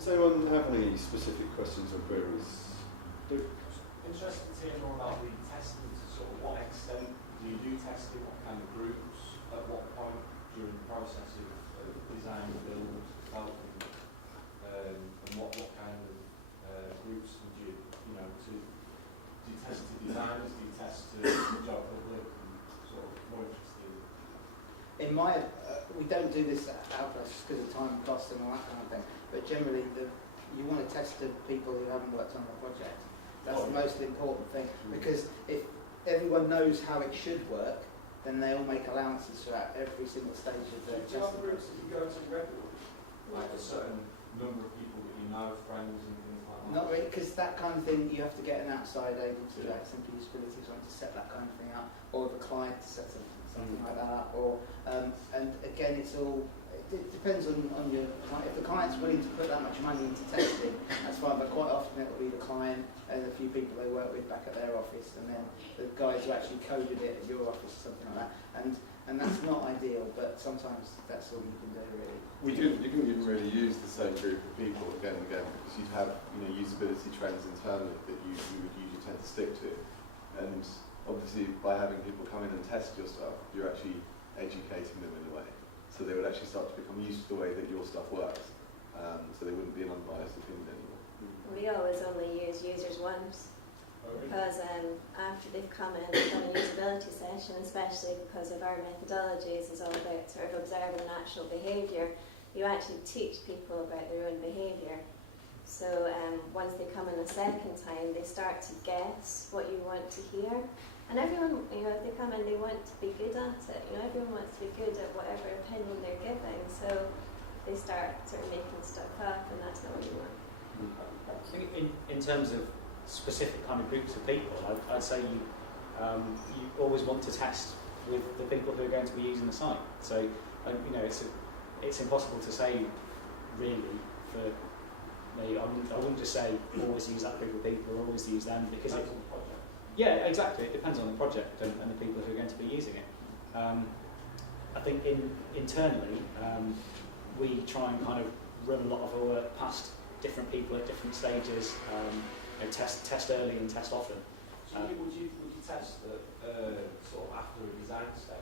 Does anyone have any specific questions or queries? Interested to hear more about the testing. To sort of what extent do you do testing? What kind of groups? At what point during the process of design, build, development, and what kind of groups would you do you test to designers? Do you test to the job public? And sort of more interested. In my, we don't do this outright just because of time, cost, and all that kind of thing. But generally, you want to test to people who haven't worked on the project. That's the most important thing, because if everyone knows how it should work, then they all make allowances throughout every single stage of the testing. Do you have groups that you go to regularly? Like a certain number of people that you know, friends and things like that? Not really, because that kind of thing, you have to get an outside agency like Simple Usability to set that kind of thing up, or the client to set something like that up, or and again, it depends on your client. If the client's willing to put that much money into testing, that's fine, but quite often it will be the client and a few people they work with back at their office, and then the guys who actually coded it at your office or something like that. And that's not ideal, but sometimes that's all you can do, really. You can even really use the same group of people again and again, because you'd have usability trends internally that you would usually tend to stick to. And obviously by having people come in and test your stuff, you're actually educating them in a way. So they would actually start to become used to the way that your stuff works. So they wouldn't be an unbiased opinion anymore. We always only use users once. Because after they've come in and done a usability session, especially because of our methodologies is all about sort of observing natural behaviour, you actually teach people about their own behaviour. So once they come in a second time, they start to guess what you want to hear. And everyone, if they come in, they want to be good at it. Everyone wants to be good at whatever opinion they're giving. So they start sort of making stuff up, and that's not what you want. I think in terms of specific kind of groups of people, I'd say you always want to test with the people who are going to be using the site. So it's impossible to say really for me. I wouldn't just say always use that group of people or always use them, because yeah, exactly. It depends on the project and the people who are going to be using it. I think internally we try and kind of run a lot of our work past different people at different stages. Test early and test often. So would you test sort of after a design stage?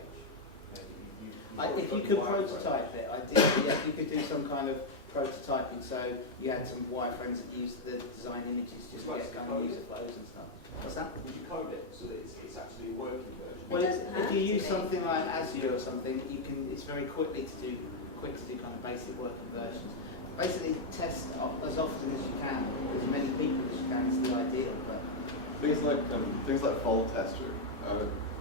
If you could prototype it, ideally, if you could do some kind of prototyping, so you had some wireframes that used the design images just to get kind of user flows and stuff. What's that? Would you code it so that it's actually a working version? Well, if you use something like Azure or something, it's very quick to do kind of basic working versions. Basically, test as often as you can, with as many people as you can is the ideal. But things like fold tester,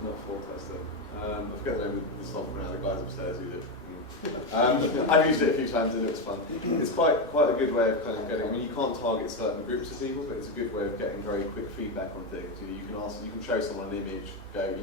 not fold tester. I forget the name of the software now. The guys upstairs use it. I've used it a few times and it was fun. It's quite a good way of kind of getting. I mean, you can't target certain groups of people, but it's a good way of getting very quick feedback on things. You can show someone an image, go,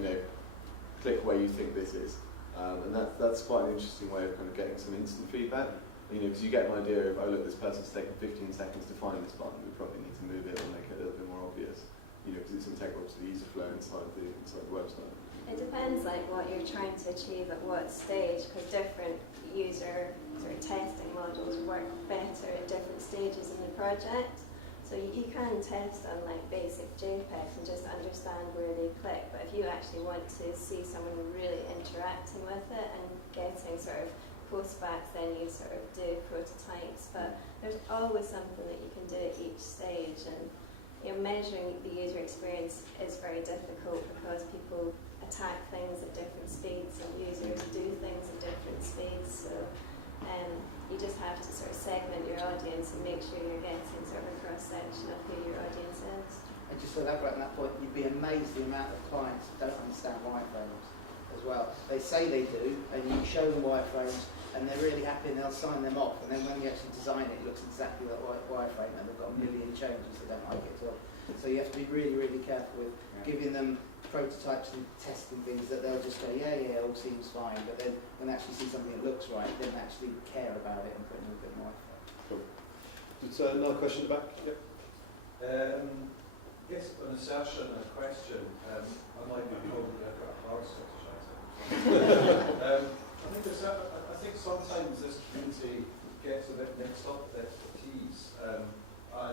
click where you think this is, and that's quite an interesting way of kind of getting some instant feedback. Because you get an idea of, oh look, this person's taken 15 seconds to find this button, we probably need to move it or make it a little bit more obvious, because it's integral to the user flow inside the website. It depends what you're trying to achieve at what stage, because different user sort of testing models work better at different stages in the project. So you can test on basic JPEGs and just understand where they click, but if you actually want to see someone really interacting with it and getting sort of postbacks, then you sort of do prototypes, but there's always something that you can do at each stage, and measuring the user experience is very difficult because people attack things at different speeds and users do things at different speeds, so you just have to sort of segment your audience and make sure you're getting sort of a cross-section of who your audience is. And just to elaborate on that point, you'd be amazed the amount of clients that don't understand wireframes as well. They say they do, and you show them wireframes, and they're really happy, and they'll sign them off. And then when you actually design it, it looks exactly like wireframe, and they've got a million changes they don't like it at all. So you have to be really, really careful with giving them prototypes and testing things that they'll just go, yeah, all seems fine. But then when they actually see something that looks right, then they actually care about it and put in a bit more effort. Cool. Just another question at the back. Yep. Yes, an assertion and a question. I might be told that I've got a hard set to I think sometimes this community gets a bit mixed up with expertise.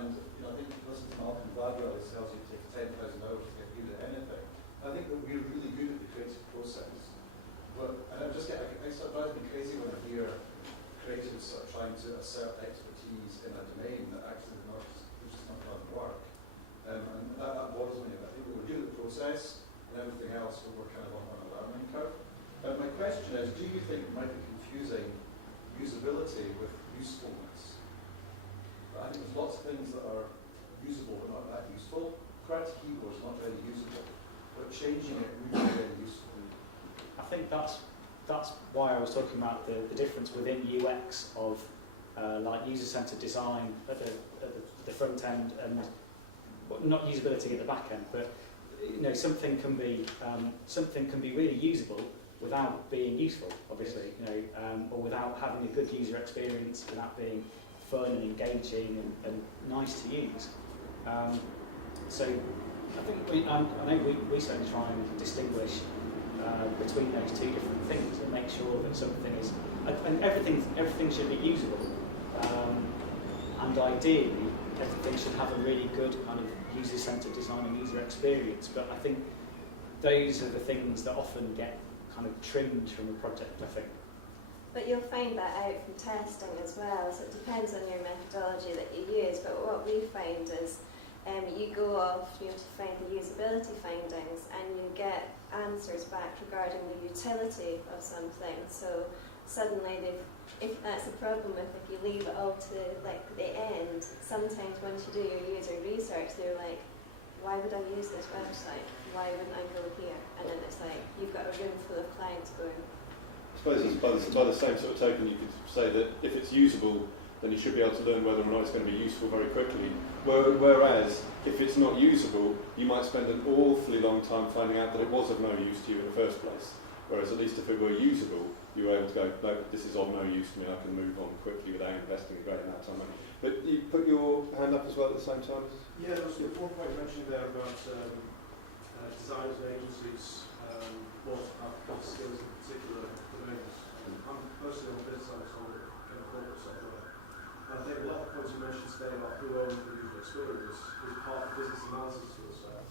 And I think if you listen to Malcolm Gladwell, he tells you it takes 10,000 hours to get good at anything. I think that we're really good at the creative process. And I start driving me crazy when I hear creatives sort of trying to assert expertise in a domain that actually is not, which is not going to work. And that bothers me. I think we're good at the process, and everything else we're kind of on a learning curve. My question is, do you think it might be confusing usability with usefulness? I think there's lots of things that are usable but not that useful. QWERTY keyboard is not very usable, but changing it would be very useful. I think that's why I was talking about the difference within UX of like user-centered design at the front end and not usability at the back end, but something can be really usable without being useful, obviously, or without having a good user experience, without being fun and engaging and nice to use. So I think I know we certainly try and distinguish between those two different things and make sure that something is, and everything should be usable, and ideally everything should have a really good kind of user-centered design and user experience. But I think those are the things that often get kind of trimmed from a project, I think. But you'll find that out from testing as well, so it depends on your methodology that you use. But what we find is you go off, to find the usability findings, and you get answers back regarding the utility of something. So suddenly, if that's the problem with if you leave it all to the end, sometimes once you do your user research, they're like, why would I use this website? Why wouldn't I go here? And then it's like, you've got a room full of clients going. I suppose it's by the same sort of token, you could say that if it's usable, then you should be able to learn whether or not it's going to be useful very quickly. Whereas, if it's not usable, you might spend an awfully long time finding out that it was of no use to you in the first place. Whereas, at least if it were usable, you were able to go, no, this is of no use to me, I can move on quickly without investing a great amount of time. But you put your hand up as well at the same time? Yeah, there was one point mentioned there about designers and agencies want to have skills in particular domains. I'm personally on a business side, so I'm kind of corporate software. And I think a lot of points you mentioned today about who owns the user experience is part of the business analysis skill set.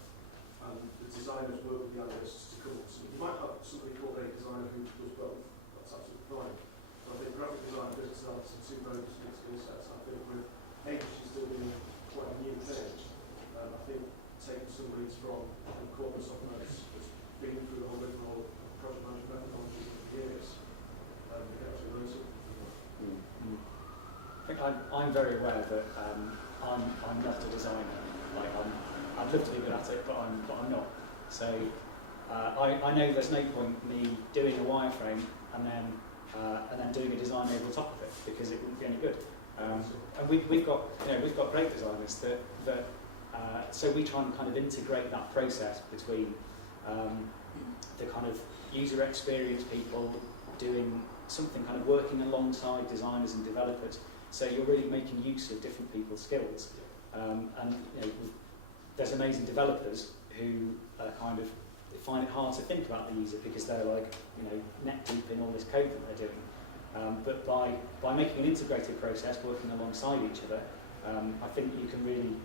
And the designers work with the analysts to come up with something. You might have somebody called a designer who does both. That's absolutely fine. But I think graphic design and business analysis are two very distinct skill sets. I think with agencies still being quite a new thing, I think taking some leads from corporate software that's been through the whole rigmarole of project management methodology for years, we can actually learn something from that. I think I'm very aware that I'm not a designer. Like I'd love to be good at it, but I'm not. So I know there's no point me doing a wireframe and then doing a design over the top of it, because it wouldn't be any good. And we've got great designers that so we try and kind of integrate that process between the kind of user experience people doing something, kind of working alongside designers and developers. So you're really making use of different people's skills. And there's amazing developers who kind of find it hard to think about the user because they're like neck deep in all this code that they're doing. But by making an integrated process, working alongside each other, I think you can really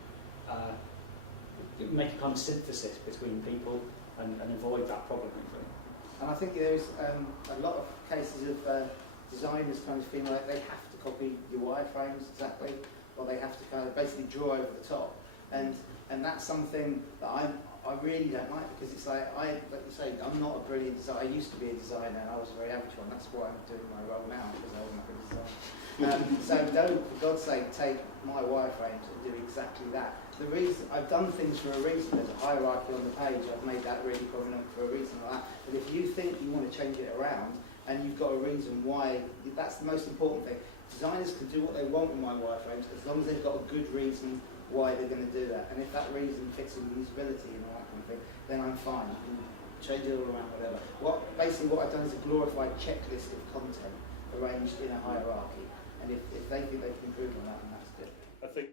make a kind of synthesis between people and avoid that problem. And I think there's a lot of cases of designers kind of feeling like they have to copy your wireframes exactly, or they have to kind of basically draw over the top. And that's something that I really don't like, because it's like you say, I'm not a brilliant designer. I used to be a designer and I was a very average one. That's why I'm doing my role now, because I wasn't a good designer. So don't, for God's sake, take my wireframes and do exactly that. The reason I've done things for a reason. There's a hierarchy on the page. I've made that really prominent for a reason like that. But if you think you want to change it around and you've got a reason why, that's the most important thing. Designers can do what they want in my wireframes as long as they've got a good reason why they're going to do that. And if that reason fits with usability and all that kind of thing, then I'm fine. You can change it all around, whatever. Basically what I've done is a glorified checklist of content arranged in a hierarchy. And if they think they can improve on that, then that's good. I think